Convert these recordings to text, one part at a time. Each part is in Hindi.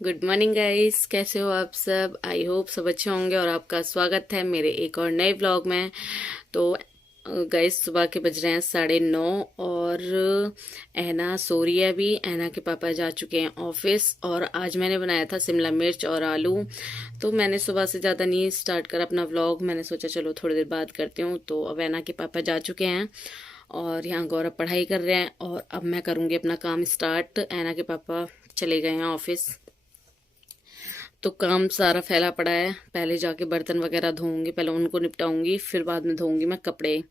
गुड मॉर्निंग गाइस, कैसे हो आप सब। आई होप सब अच्छे होंगे और आपका स्वागत है मेरे एक और नए व्लॉग में। तो गाइस, सुबह के बज रहे हैं 9:30 और ऐना सो रही है अभी। ऐना के पापा जा चुके हैं ऑफिस और आज मैंने बनाया था शिमला मिर्च और आलू। तो मैंने सुबह से ज़्यादा नहीं स्टार्ट करा अपना व्लॉग, मैंने सोचा चलो थोड़ी देर बाद करती हूँ। तो अब ऐना के पापा जा चुके हैं और यहाँ गौरव पढ़ाई कर रहे हैं और अब मैं करूँगी अपना काम स्टार्ट। ऐना के पापा चले गए हैं ऑफिस, तो काम सारा फैला पड़ा है। पहले जाके बर्तन वगैरह धोऊंगी, पहले उनको निपटाऊंगी, फिर बाद में धोऊंगी मैं कपड़े,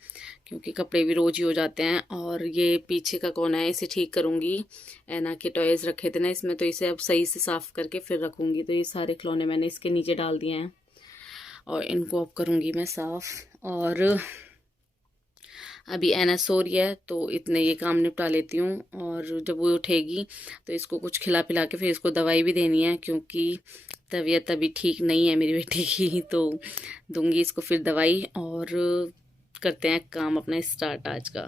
क्योंकि कपड़े भी रोज ही हो जाते हैं। और ये पीछे का कोना है, इसे ठीक करूंगी। ऐना के टॉयज रखे थे ना इसमें, तो इसे अब सही से साफ करके फिर रखूंगी। तो ये सारे खिलौने मैंने इसके नीचे डाल दिए हैं और इनको अब करूंगी मैं साफ। और अभी ऐना सो रही है तो इतने ये काम निपटा लेती हूँ, और जब वो उठेगी तो इसको कुछ खिला पिला के फिर इसको दवाई भी देनी है, क्योंकि तबीयत अभी ठीक नहीं है मेरी बेटी की। तो दूंगी इसको फिर दवाई और करते हैं काम अपना स्टार्ट आज का।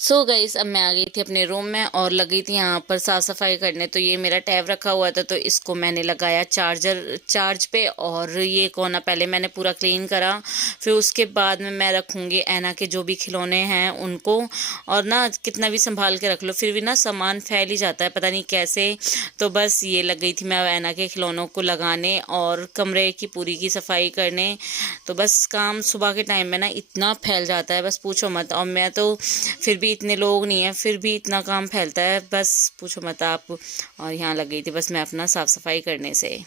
सो गाइस, अब मैं आ गई थी अपने रूम में और लगी थी यहाँ पर साफ सफाई करने। तो ये मेरा टैब रखा हुआ था, तो इसको मैंने लगाया चार्ज पे। और ये कोना पहले मैंने पूरा क्लीन करा, फिर उसके बाद में मैं रखूँगी ऐना के जो भी खिलौने हैं उनको। और ना कितना भी संभाल के रख लो फिर भी ना सामान फैल ही जाता है, पता नहीं कैसे। तो बस ये लग गई थी मैं ऐना के खिलौनों को लगाने और कमरे की पूरी की सफाई करने। तो बस काम सुबह के टाइम में ना इतना फैल जाता है, बस पूछो मत। और मैं तो फिर भी इतने लोग नहीं हैं, फिर भी इतना काम फैलता है, बस पूछो मत आप। और यहाँ लग गई थी बस मैं अपना साफ सफाई करने से।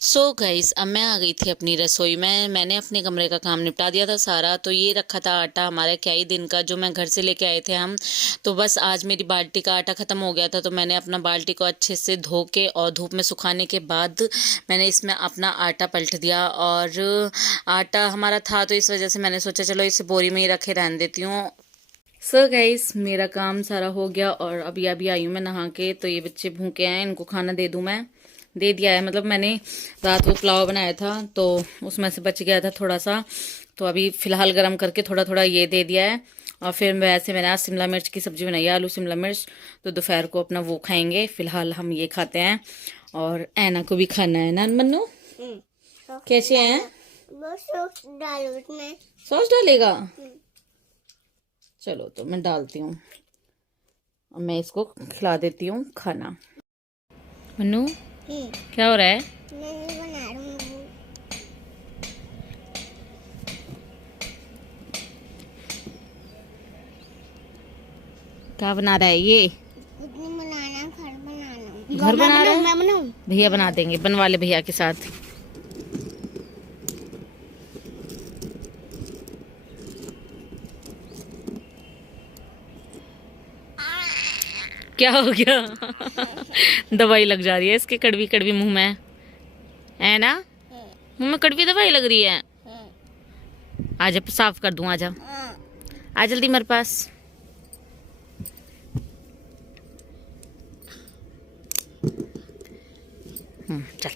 सो गाइस, अब मैं आ गई थी अपनी रसोई में। मैंने अपने कमरे का काम निपटा दिया था सारा। तो ये रखा था आटा हमारा क्या ही दिन का, जो मैं घर से लेके आए थे हम। तो बस आज मेरी बाल्टी का आटा ख़त्म हो गया था, तो मैंने अपना बाल्टी को अच्छे से धो के और धूप में सुखाने के बाद मैंने इसमें अपना आटा पलट दिया। और आटा हमारा था तो इस वजह से मैंने सोचा चलो इसे बोरी में ही रखे रहने देती हूँ। सो गाइस, मेरा काम सारा हो गया और अभी आई हूँ मैं नहा के। तो ये बच्चे भूखे हैं, इनको खाना दे दूँ मैं। दे दिया है, मतलब मैंने रात को पुलाव बनाया था तो उसमें से बच गया था थोड़ा सा, तो अभी फ़िलहाल गरम करके थोड़ा थोड़ा ये दे दिया है। और फिर वैसे मैंने आज शिमला मिर्च की सब्ज़ी बनाई है, आलू शिमला मिर्च। तो दोपहर को अपना वो खाएंगे, फ़िलहाल हम ये खाते हैं। और ऐना को भी खाना है ना मन्नू। कैसे हैं? सॉस डालेगा? चलो तो मैं डालती हूँ, मैं इसको खिला देती हूँ खाना। मन्नू क्या हो रहा है? क्या बना रहा है ये? घर बना रहा है? भैया बना देंगे, बनवा ले भैया के साथ। क्या हो गया? दवाई लग जा रही है इसके, कड़वी कड़वी मुंह में है ना। मुंह में कड़वी दवाई लग रही है। आजा साफ कर दूं, आजा आ जल्दी मेरे पास। चल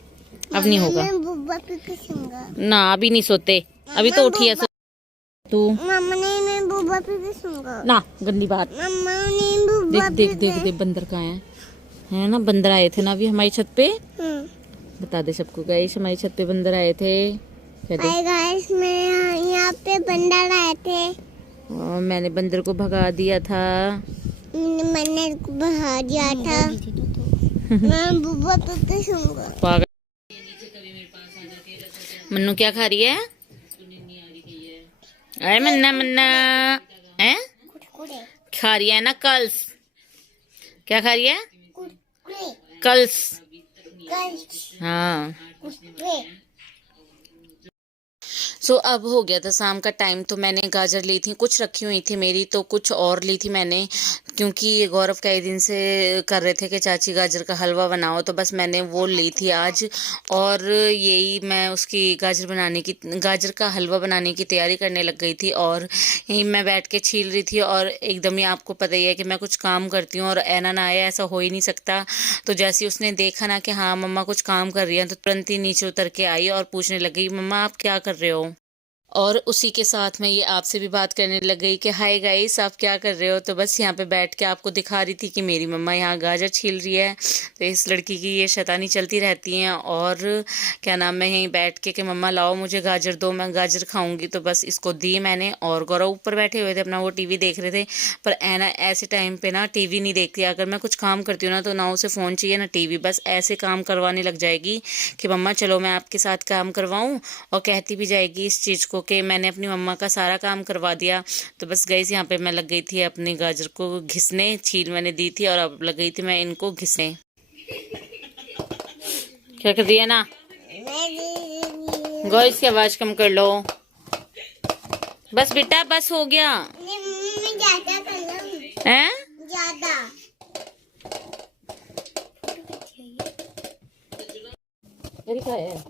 अब नहीं होगा ना, अभी नहीं सोते। अभी तो उठी है तू। मम्मा ने मैं बुब्बा पे सूंगा ना, गंदी बात। मम्मा ने बुब्बा देख देख देख देख बंदर कहाँ है ना, बंदर आए थे ना अभी हमारी छत पे। बता दे सबको गाइस, हमारी छत पे बंदर आए थे। हाय गाइस, मैं यहाँ पे बंदर आए थे और मैंने बंदर को भगा दिया था। मैंने भगा दिया था। मैं बुब्बा पे सूंगा। पागल। मन्नू क्या खा रही है? अरे मन्ना मन्ना है, खा रही है ना कल्स। क्या खा रही है? कल्स। हाँ। सो अब हो गया था शाम का टाइम, तो मैंने गाजर ली थी, कुछ रखी हुई थी मेरी, तो कुछ और ली थी मैंने, क्योंकि ये गौरव कई दिन से कर रहे थे कि चाची गाजर का हलवा बनाओ, तो बस मैंने वो ली थी आज। और यही मैं उसकी गाजर का हलवा बनाने की तैयारी करने लग गई थी। और यहीं मैं बैठ के छील रही थी, और एकदम ही आपको पता ही है कि मैं कुछ काम करती हूँ और ऐना ना आया ऐसा हो ही नहीं सकता। तो जैसे ही उसने देखा ना कि हाँ मम्मा कुछ काम कर रही है, तो तुरंत ही नीचे उतर के आई और पूछने लगी, मम्मा आप क्या कर रहे हो? और उसी के साथ में ये आपसे भी बात करने लग गई कि हाय गाइस आप क्या कर रहे हो। तो बस यहाँ पे बैठ के आपको दिखा रही थी कि मेरी मम्मा यहाँ गाजर छील रही है। तो इस लड़की की ये शैतानी चलती रहती है। और क्या नाम है, यहीं बैठ के कि मम्मा लाओ मुझे गाजर दो, मैं गाजर खाऊंगी। तो बस इसको दी मैंने। और गौरव ऊपर बैठे हुए थे अपना वो टीवी देख रहे थे। पर ऐना ऐसे टाइम पे ना टीवी नहीं देखती। अगर मैं कुछ काम करती हूँ ना, तो ना उसे फ़ोन चाहिए ना टीवी, बस ऐसे काम करवाने लग जाएगी कि मम्मा चलो मैं आपके साथ काम करवाऊँ। और कहती भी जाएगी इस चीज़ को कि मैंने अपनी मम्मा का सारा काम करवा दिया। तो बस गई यहाँ पे मैं लग गई थी अपनी गाजर को घिसने, छील मैंने दी थी और अब लग गई थी मैं इनको घिसने। क्या कर दिया ना, गॉइस की आवाज कम कर लो। बस बेटा बस हो गया हैं ज्यादा क्या है?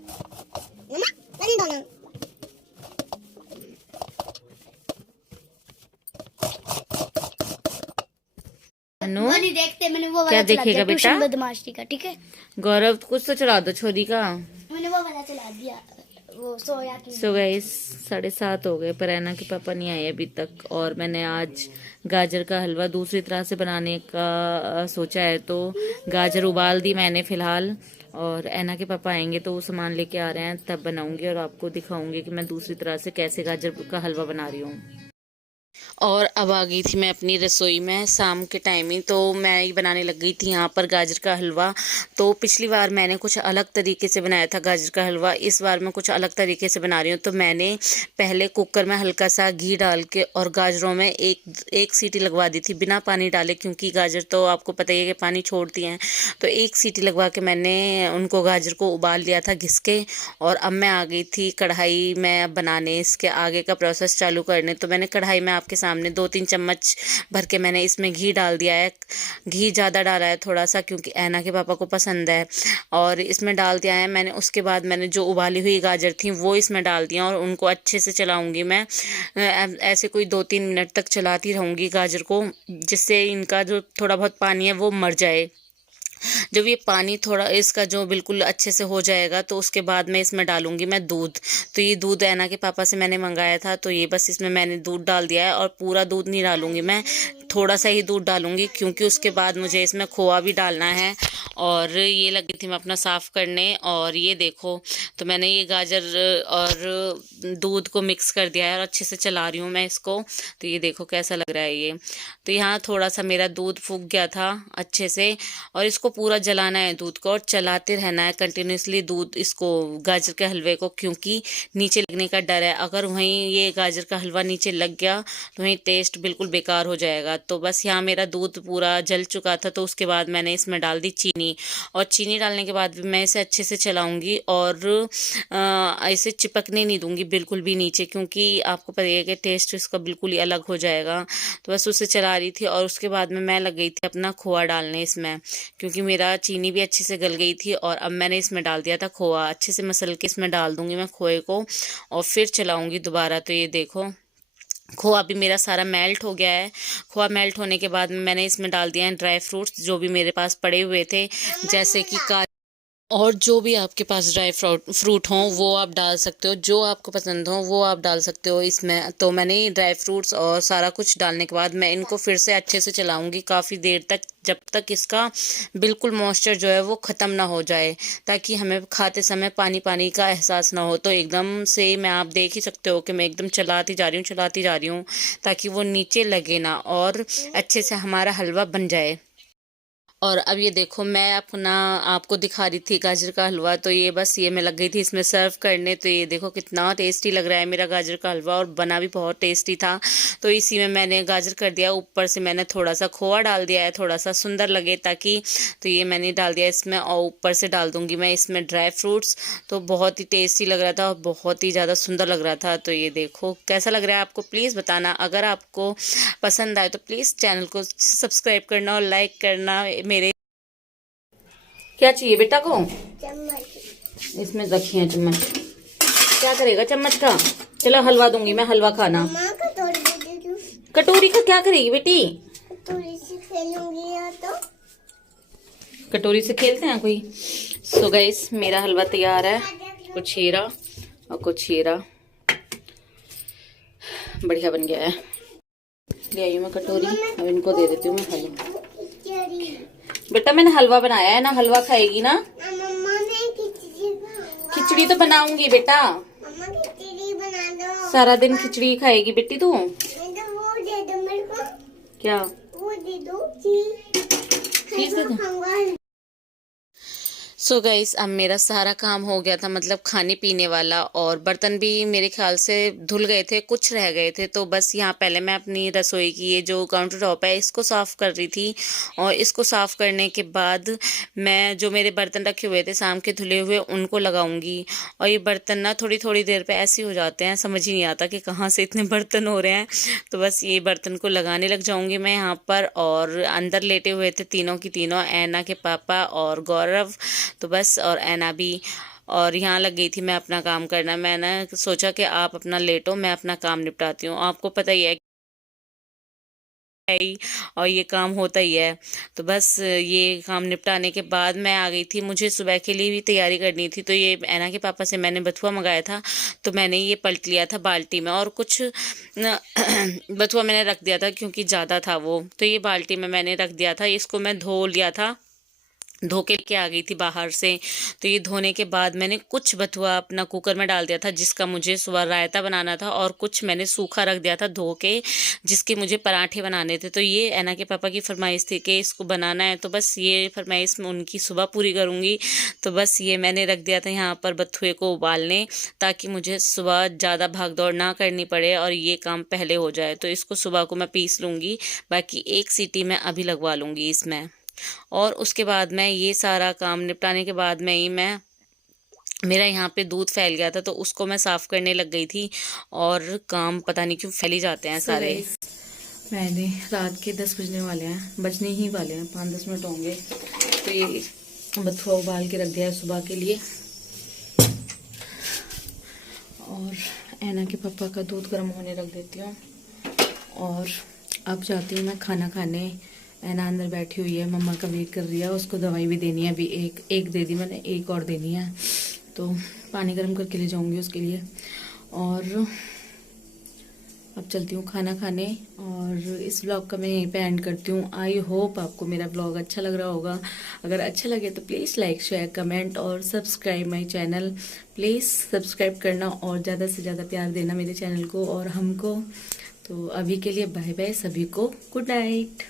वो नहीं देखते, मैंने वो क्या देखेगा बेटा? बदमाशी का, ठीक है। गौरव कुछ तो चला दो छोरी का। मैंने वो वाला चला दिया, वो सोया की। सो गाइस 7:30 हो गए, पर ऐना के पापा नहीं आए अभी तक। और मैंने आज गाजर का हलवा दूसरी तरह से बनाने का सोचा है। तो गाजर उबाल दी मैंने फिलहाल, और ऐना के पापा आएंगे तो वो सामान लेके आ रहे हैं, तब बनाऊंगी और आपको दिखाऊंगी कि मैं दूसरी तरह से कैसे गाजर का हलवा बना रही हूँ। और अब आ गई थी मैं अपनी रसोई में शाम के टाइम ही। तो मैं ही बनाने लग गई थी यहाँ पर गाजर का हलवा। तो पिछली बार मैंने कुछ अलग तरीके से बनाया था गाजर का हलवा, इस बार मैं कुछ अलग तरीके से बना रही हूँ। तो मैंने पहले कुकर में हल्का सा घी डाल के और गाजरों में एक सीटी लगवा दी थी बिना पानी डाले, क्योंकि गाजर तो आपको पता ही है कि पानी छोड़ती हैं। तो एक सीटी लगवा के मैंने उनको गाजर को उबाल लिया था घिस के। और अब मैं आ गई थी कढ़ाई में बनाने, इसके आगे का प्रोसेस चालू करने। तो मैंने कढ़ाई में आपके सामने 2-3 चम्मच भर के मैंने इसमें घी डाल दिया है। घी ज़्यादा डाला है थोड़ा सा, क्योंकि ऐना के पापा को पसंद है। और इसमें डाल दिया है मैंने। उसके बाद मैंने जो उबाली हुई गाजर थी वो इसमें डाल दिया, और उनको अच्छे से चलाऊंगी मैं। ऐसे कोई 2-3 मिनट तक चलाती रहूँगी गाजर को, जिससे इनका जो थोड़ा बहुत पानी है वो मर जाए। जब ये पानी थोड़ा इसका जो बिल्कुल अच्छे से हो जाएगा, तो उसके बाद में इसमें डालूंगी मैं दूध। तो ये दूध ऐना के पापा से मैंने मंगाया था, तो ये बस इसमें मैंने दूध डाल दिया है। और पूरा दूध नहीं डालूंगी मैं, थोड़ा सा ही दूध डालूंगी, क्योंकि उसके बाद मुझे इसमें खोआ भी डालना है। और ये लगी थी मैं अपना साफ़ करने। और ये देखो, तो मैंने ये गाजर और दूध को मिक्स कर दिया है और अच्छे से चला रही हूँ मैं इसको। तो ये देखो कैसा लग रहा है ये। तो यहाँ थोड़ा सा मेरा दूध फूक गया था अच्छे से, और इसको पूरा जलाना है दूध को, और चलाते रहना है कंटिन्यूसली दूध इसको, गाजर के हलवे को, क्योंकि नीचे लगने का डर है। अगर वहीं ये गाजर का हलवा नीचे लग गया तो वहीं टेस्ट बिल्कुल बेकार हो जाएगा। तो बस यहाँ मेरा दूध पूरा जल चुका था। तो उसके बाद मैंने इसमें डाल दी चीनी, और चीनी डालने के बाद भी मैं इसे अच्छे से चलाऊंगी, और इसे चिपकने नहीं दूंगी बिल्कुल भी नीचे, क्योंकि आपको पता है कि टेस्ट इसका बिल्कुल ही अलग हो जाएगा। तो बस उसे चला रही थी। और उसके बाद में मैं लग गई थी अपना खोआ डालने इसमें, क्योंकि मेरा चीनी भी अच्छे से गल गई थी। और अब मैंने इसमें डाल दिया था खोआ, अच्छे से मसल के इसमें डाल दूंगी मैं खोए को, और फिर चलाऊंगी दोबारा। तो ये देखो खोआ भी मेरा सारा मेल्ट हो गया है। खोआ मेल्ट होने के बाद मैंने इसमें डाल दिया है ड्राई फ्रूट्स जो भी मेरे पास पड़े हुए थे, जैसे कि और जो भी आपके पास ड्राई फ्रूट हों वो आप डाल सकते हो, जो आपको पसंद हो वो आप डाल सकते हो इसमें। तो मैंने ड्राई फ्रूट्स और सारा कुछ डालने के बाद मैं इनको फिर से अच्छे से चलाऊंगी काफ़ी देर तक, जब तक इसका बिल्कुल मॉइस्चर जो है वो ख़त्म ना हो जाए, ताकि हमें खाते समय पानी पानी का एहसास ना हो। तो एकदम से मैं, आप देख ही सकते हो कि मैं एकदम चलाती जा रही हूँ ताकि वो नीचे लगे ना और अच्छे से हमारा हलवा बन जाए। और अब ये देखो, मैं अपना आपको दिखा रही थी गाजर का हलवा, तो ये बस ये मैं लग गई थी इसमें सर्व करने। तो ये देखो कितना टेस्टी लग रहा है मेरा गाजर का हलवा, और बना भी बहुत टेस्टी था। तो इसी में मैंने गाजर कर दिया, ऊपर से मैंने थोड़ा सा खोआ डाल दिया है, थोड़ा सा सुंदर लगे ताकि। तो ये मैंने डाल दिया इसमें, और ऊपर से डाल दूंगी मैं इसमें ड्राई फ्रूट्स। तो बहुत ही टेस्टी लग रहा था और बहुत ही ज़्यादा सुंदर लग रहा था। तो ये देखो कैसा लग रहा है आपको, प्लीज़ बताना। अगर आपको पसंद आए तो प्लीज़ चैनल को सब्सक्राइब करना और लाइक करना। मेरे क्या चाहिए बेटा को? चम्मच। इसमें रखी है चम्मच। क्या करेगा चम्मच का? चलो हलवा दूंगी मैं, हलवा खाना। मम्मा कटोरी दे दो। कटोरी का क्या करेगी बेटी? कटोरी से खेलूंगी या तो कटोरी से खेलते हैं कोई। सो गाइस, मेरा हलवा तैयार है, कुछ हीरा और कुछ हीरा। बढ़िया बन गया है। ले आई हूँ मैं कटोरी, अब इनको दे देती हूँ मैं हलवा। बेटा मैंने हलवा बनाया है ना, हलवा खाएगी ना? मम्मा ने खिचड़ी खाऊंगा। खिचड़ी तो बनाऊंगी बेटा। मम्मा खिचड़ी बना दो। सारा दिन खिचड़ी खाएगी बेटी तू? वो दे दो मेरे को। क्या? वो दे दो चीज दे दो। खाऊंगा। सो गाइस, अब मेरा सारा काम हो गया था, मतलब खाने पीने वाला, और बर्तन भी मेरे ख्याल से धुल गए थे, कुछ रह गए थे। तो बस यहाँ पहले मैं अपनी रसोई की ये जो काउंटर टॉप है इसको साफ़ कर रही थी, और इसको साफ़ करने के बाद मैं जो मेरे बर्तन रखे हुए थे शाम के धुले हुए उनको लगाऊंगी। और ये बर्तन ना थोड़ी थोड़ी देर पे ऐसे हो जाते हैं, समझ ही नहीं आता कि कहाँ से इतने बर्तन हो रहे हैं। तो बस ये बर्तन को लगाने लग जाऊंगी मैं यहाँ पर। और अंदर लेटे हुए थे तीनों की तीनों, ऐना के पापा और गौरव, तो बस, और ऐना भी। और यहाँ लग गई थी मैं अपना काम करना। मैंने सोचा कि आप अपना लेटो, मैं अपना काम निपटाती हूँ। आपको पता ही है और ये काम होता ही है। तो बस ये काम निपटाने के बाद मैं आ गई थी, मुझे सुबह के लिए भी तैयारी करनी थी। तो ये ऐना के पापा से मैंने बथुआ मंगाया था, तो मैंने ये पलट लिया था बाल्टी में, और कुछ बथुआ मैंने रख दिया था क्योंकि ज़्यादा था वो, तो ये बाल्टी में मैंने रख दिया था। इसको मैं धो लिया था, धो के आ गई थी बाहर से। तो ये धोने के बाद मैंने कुछ बथुआ अपना कुकर में डाल दिया था, जिसका मुझे सुबह रायता बनाना था, और कुछ मैंने सूखा रख दिया था धो के, जिसके मुझे पराठे बनाने थे। तो ये ऐना के पापा की फरमाइश थी कि इसको बनाना है, तो बस ये फरमाइश मैं उनकी सुबह पूरी करूँगी। तो बस ये मैंने रख दिया था यहाँ पर बथुए को उबालने, ताकि मुझे सुबह ज़्यादा भाग दौड़ ना करनी पड़े और ये काम पहले हो जाए। तो इसको सुबह को मैं पीस लूँगी, बाकी एक सीटी मैं अभी लगवा लूँगी इसमें। और उसके बाद मैं ये सारा काम निपटाने के बाद में ही मेरा यहाँ पे दूध फैल गया था, तो उसको मैं साफ़ करने लग गई थी। और काम पता नहीं क्यों फैल ही जाते हैं सारे। मैंने रात के 10 बजने वाले हैं, बजने ही वाले हैं, 5-10 मिनट होंगे। तो ये बथुआ उबाल के रख दिया है सुबह के लिए, और ऐना के पापा का दूध गर्म होने रख देती हूँ। और अब जाती हूँ मैं खाना खाने। ऐना अंदर बैठी हुई है, मम्मा का वेट कर रही है, उसको दवाई भी देनी है अभी। एक दे दी मैंने, एक और देनी है, तो पानी गर्म करके ले जाऊंगी उसके लिए। और अब चलती हूँ खाना खाने, और इस ब्लॉग का मैं यहीं पे एंड करती हूँ। आई होप आपको मेरा ब्लॉग अच्छा लग रहा होगा। अगर अच्छा लगे तो प्लीज़ लाइक, शेयर, कमेंट और subscribe my channel. Please subscribe करना और ज़्यादा से ज़्यादा प्यार देना मेरे चैनल को और हमको। तो अभी के लिए बाय बाय सभी को, गुड नाइट।